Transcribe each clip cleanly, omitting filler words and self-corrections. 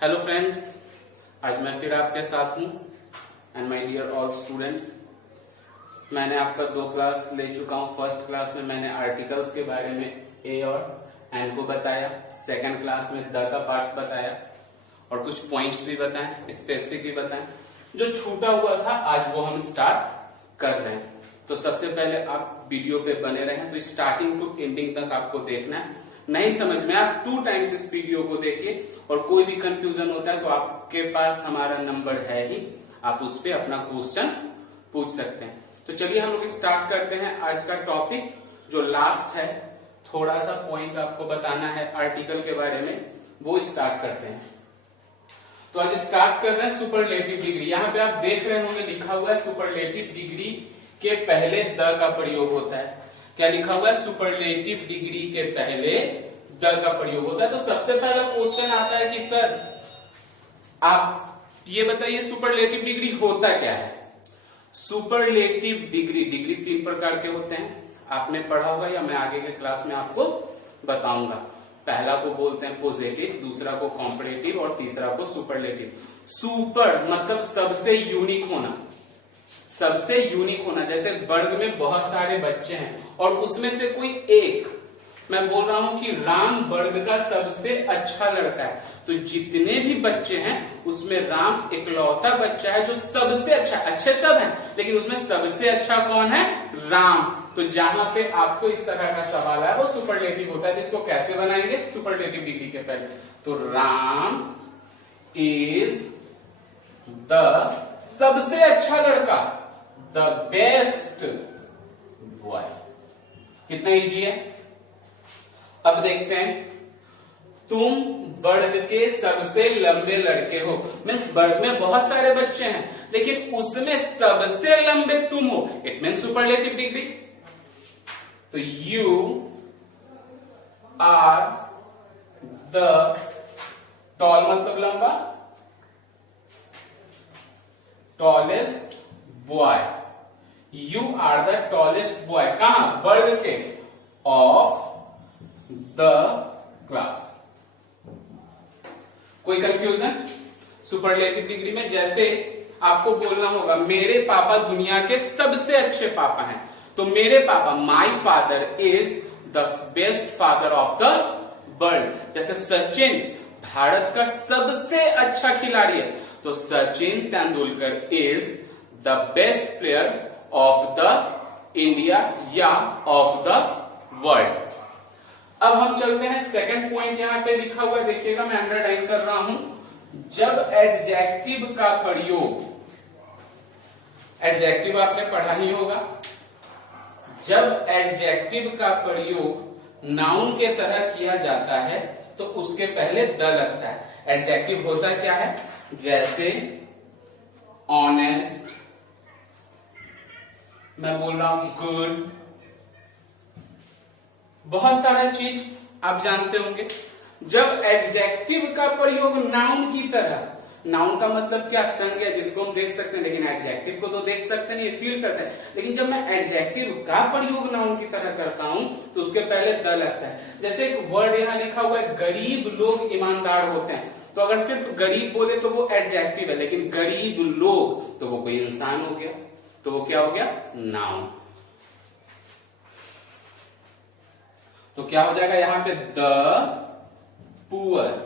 Hello friends, आज मैं फिर आपके साथ हूं and my dear all students. मैंने आपका 2 क्लास ले चुका हूं। फर्स्ट क्लास में मैंने आर्टिकल्स के बारे में ए और एन को बताया। सेकंड क्लास में द का पार्ट्स बताया और कुछ पॉइंट्स भी बताए, स्पेसिफिक भी बताए। जो छूटा हुआ था आज वो हम स्टार्ट कर रहे हैं। तो सबसे पहले आप वीडियो पे बने रहें, तो स्टार्टिंग टू एंडिंग तक आपको देखना है। नहीं समझ में आप 2 टाइम्स इस वीडियो को देखिए और कोई भी कंफ्यूजन होता है तो आपके पास हमारा नंबर है ही, आप उस पर अपना क्वेश्चन पूछ सकते हैं। तो चलिए हम लोग स्टार्ट करते हैं आज का टॉपिक जो लास्ट है। थोड़ा सा पॉइंट आपको बताना है आर्टिकल के बारे में, वो स्टार्ट करते हैं। तो आज स्टार्ट कर रहे हैं सुपरलेटिव डिग्री। यहाँ पे आप देख रहे होंगे लिखा हुआ है सुपरलेटिव डिग्री के पहले द का प्रयोग होता है। क्या लिखा हुआ है? सुपरलेटिव डिग्री के पहले द का प्रयोग होता है। तो सबसे पहला क्वेश्चन आता है कि सर आप ये बताइए सुपरलेटिव डिग्री होता क्या है। सुपरलेटिव डिग्री 3 प्रकार के होते हैं, आपने पढ़ा होगा या मैं आगे के क्लास में आपको बताऊंगा। पहला को बोलते हैं पॉजिटिव, दूसरा को कॉम्परेटिव और तीसरा को सुपरलेटिव। सुपर मतलब सबसे यूनिक होना, सबसे यूनिक होना। जैसे वर्ग में बहुत सारे बच्चे हैं और उसमें से कोई एक, मैं बोल रहा हूं कि राम वर्ग का सबसे अच्छा लड़का है, तो जितने भी बच्चे हैं उसमें राम इकलौता बच्चा है जो सबसे अच्छा। अच्छे सब हैं लेकिन उसमें सबसे अच्छा कौन है? राम। तो जहां पे आपको इस तरह का सवाल है वो सुपरलेटिव होता है। जिसको कैसे बनाएंगे सुपरलेटिव डिग्री के पहले? तो राम इज द सबसे अच्छा लड़का, द बेस्ट बॉय। कितना इजी है। अब देखते हैं, तुम वर्ग के सबसे लंबे लड़के हो। मीन्स वर्ग में बहुत सारे बच्चे हैं लेकिन उसमें सबसे लंबे तुम हो, इट मीन्स सुपरलेटिव डिग्री। तो यू आर द टॉल मतलब लंबा, tallest boy. You are the tallest boy. कहां? वर्ग के, ऑफ द क्लास। कोई कंफ्यूजन? सुपरलेटिव डिग्री में जैसे आपको बोलना होगा मेरे पापा दुनिया के सबसे अच्छे पापा हैं, तो मेरे पापा, my father is the best father of the world. जैसे सचिन भारत का सबसे अच्छा खिलाड़ी है, तो Sachin Tendulkar is the best player of the India या ऑफ द वर्ल्ड। अब हम चलते हैं सेकंड पॉइंट। यहां पे लिखा हुआ है, देखिएगा मैं अंडरलाइन कर रहा हूं। जब एडजेक्टिव का प्रयोग, एडजेक्टिव आपने पढ़ा ही होगा, जब एडजेक्टिव का प्रयोग नाउन के तरह किया जाता है तो उसके पहले द लगता है। एडजेक्टिव होता क्या है? जैसे ऑनेस्ट, मैं बोल रहा हूं गुड, बहुत सारा चीज आप जानते होंगे। जब एडजेक्टिव का प्रयोग नाउन की तरह, नाउन का मतलब क्या? संज्ञा, जिसको हम देख सकते हैं, लेकिन एडजेक्टिव को तो देख सकते नहीं, फील करते हैं। लेकिन जब मैं एडजेक्टिव का प्रयोग नाउन की तरह करता हूं तो उसके पहले द लगता है। जैसे एक वर्ड यहां लिखा हुआ है, गरीब लोग ईमानदार होते हैं, तो अगर सिर्फ गरीब बोले तो वो एडजेक्टिव है, लेकिन गरीब लोग तो वो कोई इंसान हो गया, तो वो क्या हो गया? नाउन। तो क्या हो जाएगा यहां पे? The poor.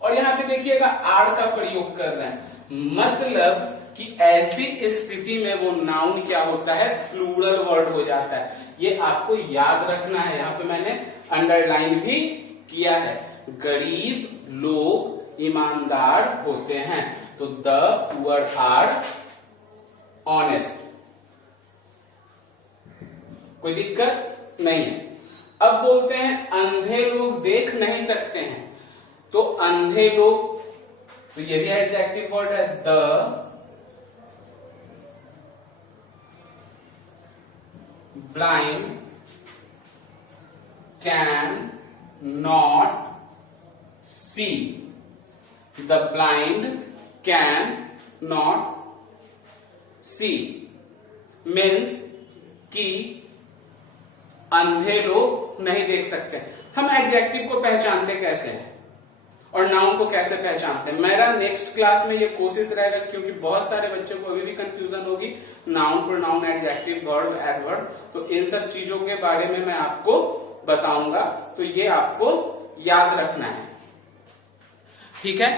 और यहां पे देखिएगा आर का प्रयोग कर रहे हैं, मतलब कि ऐसी स्थिति में वो नाउन क्या होता है? प्लूरल वर्ड हो जाता है। ये आपको याद रखना है, यहां पे मैंने अंडरलाइन भी किया है। गरीब लोग ईमानदार होते हैं, तो द पुअर आर ऑनेस्ट। कोई दिक्कत नहीं है। अब बोलते हैं अंधे लोग देख नहीं सकते हैं, तो अंधे लोग, तो ये भी एडजेक्टिव वर्ड है। The blind can not see, the blind can not see means कि अंधे लोग नहीं देख सकते। हम एडजेक्टिव को पहचानते कैसे हैं? और नाउन को कैसे पहचानते हैं। मेरा नेक्स्ट क्लास में ये कोशिश रहेगा, क्योंकि बहुत सारे बच्चों को अभी भी कंफ्यूजन होगी noun, pronoun, adjective, verb, adverb, तो इन सब चीजों के बारे में मैं आपको बताऊंगा, तो ये आपको याद रखना है, ठीक है।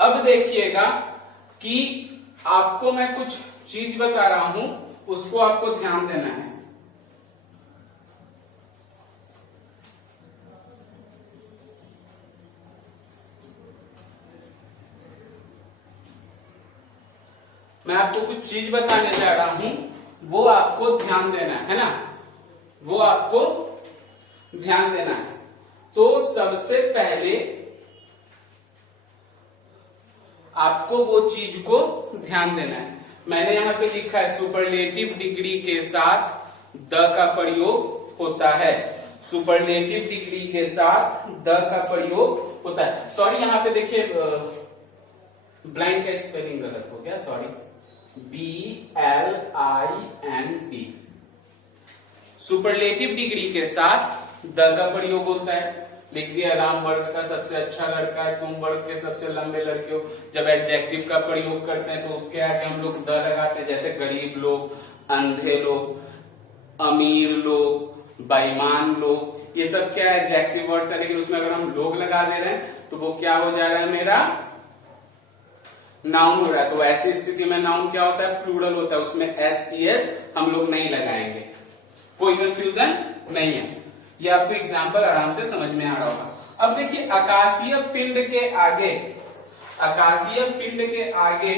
अब देखिएगा कि आपको मैं कुछ चीज बता रहा हूं, उसको आपको ध्यान देना है। मैं आपको कुछ चीज बताने जा रहा हूं, वो आपको ध्यान देना है ना, वो आपको ध्यान देना है। तो सबसे पहले आपको वो चीज को ध्यान देना है। मैंने यहां पे लिखा है सुपरलेटिव डिग्री के साथ द का प्रयोग होता है। सुपरलेटिव डिग्री के साथ द का प्रयोग होता है। सॉरी, यहां पे देखिए ब्लाइंड का स्पेलिंग गलत हो गया, सॉरी, BLIND। सुपरलेटिव डिग्री के साथ द का प्रयोग होता है। लिख दिया राम वर्ग का सबसे अच्छा लड़का है, तुम वर्ग के सबसे लंबे लड़के हो। जब एडजेक्टिव का प्रयोग करते हैं तो उसके आगे हम लोग द लगाते हैं, जैसे गरीब लोग, अंधे लोग, अमीर लोग, बेईमान लोग, ये सब क्या है, एडजेक्टिव वर्ड्स है। लेकिन उसमें अगर हम लोग लगा दे रहे हैं तो वो क्या हो जा रहा है, मेरा नाउन हो रहा है। तो ऐसी स्थिति में नाउन क्या होता है, प्लूरल होता है, उसमें SES हम लोग नहीं लगाएंगे। कोई कंफ्यूजन नहीं है, ये आपको एग्जाम्पल आराम से समझ में आ रहा होगा। अब देखिए आकाशीय पिंड के आगे, आकाशीय पिंड के आगे,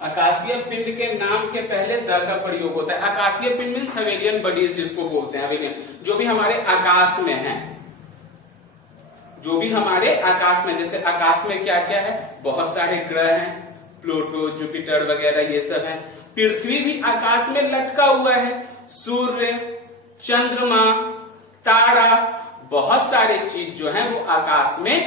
आकाशीय पिंड के नाम के पहले द का प्रयोग होता है। आकाशीय पिंड मीन्स हेवेलियन बॉडीज जिसको बोलते हैं, हेवेलियन, जो भी हमारे आकाश में है, जो भी हमारे आकाश में, जैसे आकाश में क्या क्या है, बहुत सारे ग्रह हैं, प्लूटो, जुपिटर वगैरह ये सब है। पृथ्वी भी आकाश में लटका हुआ है, सूर्य, चंद्रमा, तारा, बहुत सारे चीज जो है वो आकाश में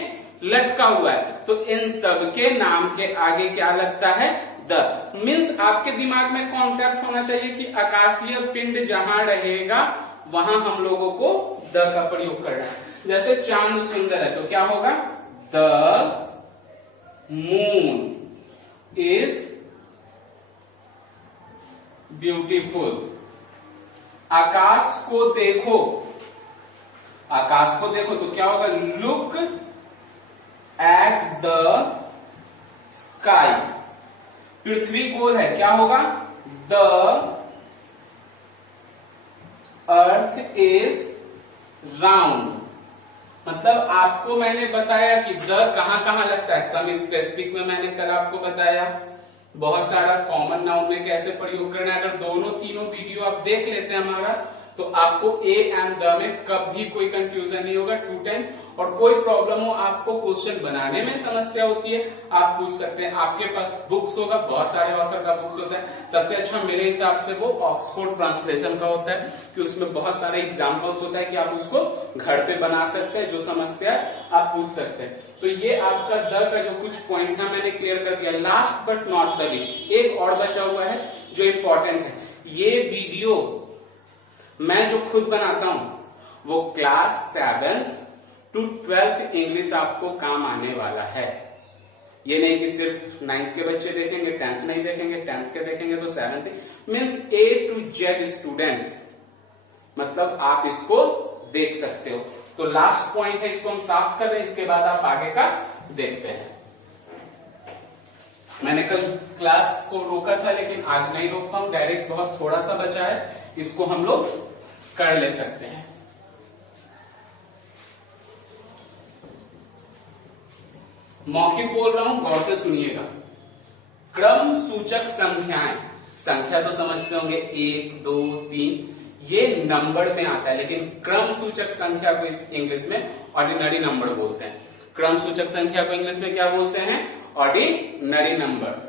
लटका हुआ है। तो इन सब के नाम के आगे क्या लगता है, द। मीन्स आपके दिमाग में कॉन्सेप्ट होना चाहिए कि आकाशीय पिंड जहां रहेगा वहां हम लोगों को द का प्रयोग करना है। जैसे चांद सुंदर है तो क्या होगा, द मून इज ब्यूटीफुल। आकाश को देखो, आकाश को देखो तो क्या होगा, लुक एट द स्काई। पृथ्वी गोल है, क्या होगा, द अर्थ इज राउंड। मतलब आपको मैंने बताया कि द कहां कहां लगता है, सम स्पेसिफिक में मैंने कल आपको बताया, बहुत सारा कॉमन नाउन में कैसे प्रयोग करना है। अगर दोनों तीनों वीडियो आप देख लेते हैं हमारा, तो आपको ए एंड द में कभी कोई कंफ्यूजन नहीं होगा 2 टाइम्स। और कोई प्रॉब्लम हो, आपको क्वेश्चन बनाने में समस्या होती है, आप पूछ सकते हैं। आपके पास बुक्स होगा, बहुत सारे ऑथर का बुक्स होता है। सबसे अच्छा मेरे हिसाब से वो ऑक्सफोर्ड ट्रांसलेशन का होता है, कि उसमें बहुत सारे एग्जाम्पल्स होता है कि आप उसको घर पे बना सकते हैं, जो समस्या आप पूछ सकते हैं। तो ये आपका द का जो कुछ पॉइंट था मैंने क्लियर कर दिया। Last but not the list, एक और बचा हुआ है जो इंपॉर्टेंट है। ये वीडियो मैं जो खुद बनाता हूं वो class 7th to 12th English आपको काम आने वाला है। ये नहीं कि सिर्फ 9th के बच्चे देखेंगे, 10th नहीं देखेंगे, 10th के देखेंगे तो 7th। Means A to Z students, मतलब आप इसको देख सकते हो। तो लास्ट पॉइंट है, इसको हम साफ कर रहे हैं, इसके बाद आप आगे का देखते हैं। मैंने कल क्लास को रोका था लेकिन आज नहीं रोक पाऊं, डायरेक्ट बहुत थोड़ा सा बचा है, इसको हम लोग कर ले सकते हैं। मौखिक बोल रहा हूं, गौर से सुनिएगा। क्रम सूचक संख्याएं, संख्या तो समझते होंगे 1 2 3, ये नंबर में आता है, लेकिन क्रम सूचक संख्या को इस इंग्लिश में ऑर्डिनरी नंबर बोलते हैं। क्रम सूचक संख्या को इंग्लिश में क्या बोलते हैं, ऑर्डिनरी नंबर।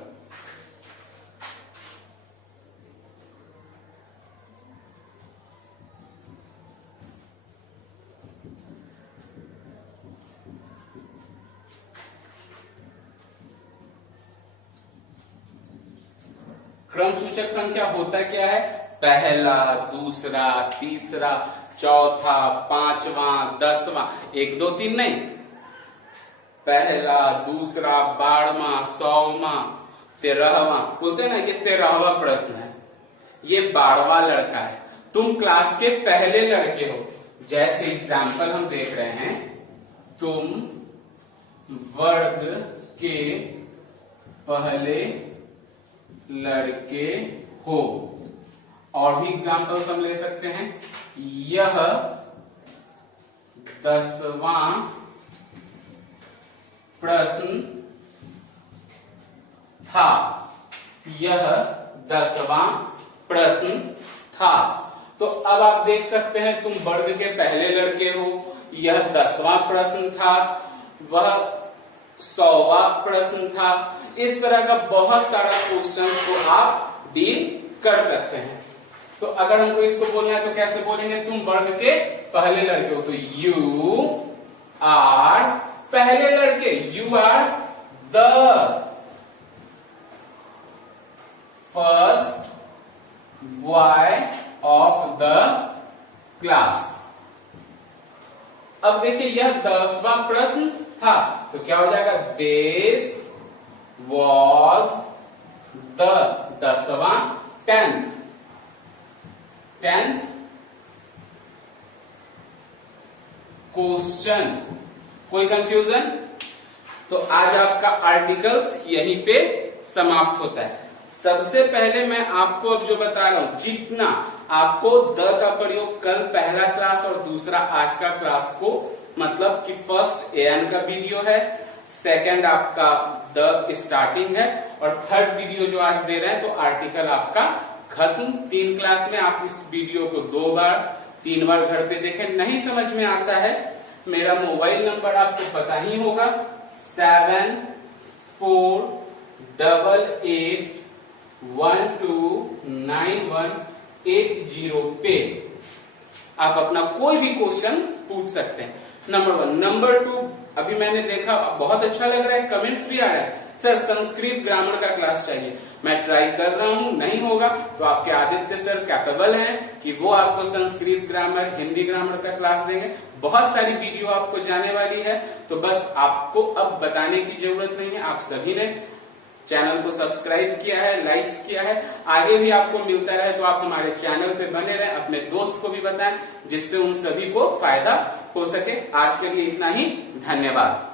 क्रम सूचक संख्या होता क्या है, पहला, दूसरा, तीसरा, चौथा, 5वां, 10वां, 1 2 3 नहीं, पहला, दूसरा, 12वां, 100वां, 13वां, बोलते हैं ना, ये 13वां प्रश्न है। ये 12वां लड़का है। तुम क्लास के पहले लड़के हो। जैसे एग्जाम्पल हम देख रहे हैं, तुम वर्ग के पहले लड़के हो। और भी एग्जाम्पल्स हम ले सकते हैं। यह 10वां प्रश्न था। यह 10वां प्रश्न था। तो अब आप देख सकते हैं, तुम वर्ग के पहले लड़के हो, यह 10वां प्रश्न था, वह 100वां प्रश्न था। इस तरह का बहुत सारा क्वेश्चन को आप डील कर सकते हैं। तो अगर हमको इसको बोलना है तो कैसे बोलेंगे, तुम वर्ग के पहले लड़के हो, तो यू आर पहले लड़के, you are the first boy of the class. अब देखिए, यह 10वां प्रश्न था, तो क्या हो जाएगा, दिस वॉज द 10वां 10th क्वेश्चन। कोई कंफ्यूजन? तो आज आपका आर्टिकल्स यहीं पे समाप्त होता है। सबसे पहले मैं आपको अब जो बता रहा हूं, जितना आपको द का प्रयोग कल पहला क्लास और दूसरा आज का क्लास को, मतलब कि फर्स्ट एन का वीडियो है, सेकंड आपका द स्टार्टिंग है, और थर्ड वीडियो जो आज दे रहे हैं तो आर्टिकल आपका खत्म। 3 क्लास में आप इस वीडियो को 2 बार 3 बार घर पे देखें। नहीं समझ में आता है, मेरा मोबाइल नंबर आपको पता ही होगा, 7488129180 पे आप अपना कोई भी क्वेश्चन पूछ सकते हैं। नंबर 1। नंबर 2, अभी मैंने देखा बहुत अच्छा लग रहा है, कमेंट्स भी आ रहे हैं, सर संस्कृत ग्रामर का क्लास चाहिए। मैं ट्राई कर रहा हूं, नहीं होगा तो आपके आदित्य सर कैपेबल हैं कि वो आपको संस्कृत ग्रामर, हिंदी ग्रामर का क्लास देंगे। बहुत सारी वीडियो आपको जाने वाली है, तो बस आपको अब बताने की जरूरत नहीं है। आप सभी ने चैनल को सब्सक्राइब किया है, लाइक्स किया है, आगे भी आपको मिलता रहे तो आप हमारे चैनल पे बने रहें, अपने दोस्त को भी बताएं, जिससे उन सभी को फायदा हो सके। आज के लिए इतना ही, धन्यवाद।